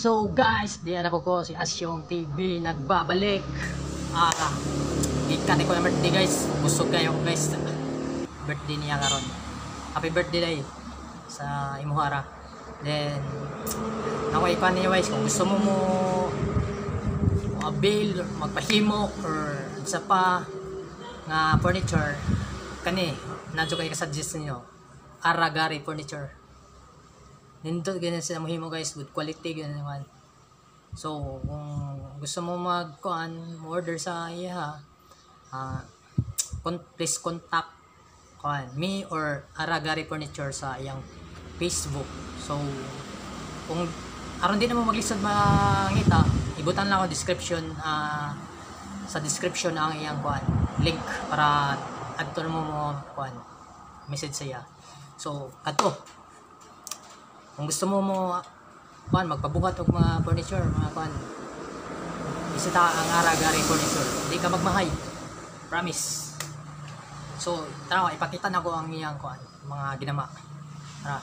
So guys, diyan ako ko si Asyong TV nagbabalik. Ikan ko na birthday guys. Busog kayo guys. Birthday niya karon. Happy birthday day sa Imuhara. Then ako ikan niya guys kung gusto mo avail magpahimo or sa pa nga furniture kani nadyo kay ka-suggest niyo Aragari furniture. Nindot ganyan sila mohimo guys, good quality ganyan naman. So kung gusto mo order sa iya please contact me or Aragari Furniture sa iyang Facebook. So kung aron din mo maglisod mangita, ibutan lang ako description sa description ang iyang link para adto mo message saya. So kadto kung gusto mo magpabuhat og mga furniture, mga bisita ang Aragari Furniture. Hindi ka magmahay. Promise. So, tara, ipakita na ko ang iyang mga ginama. Tara.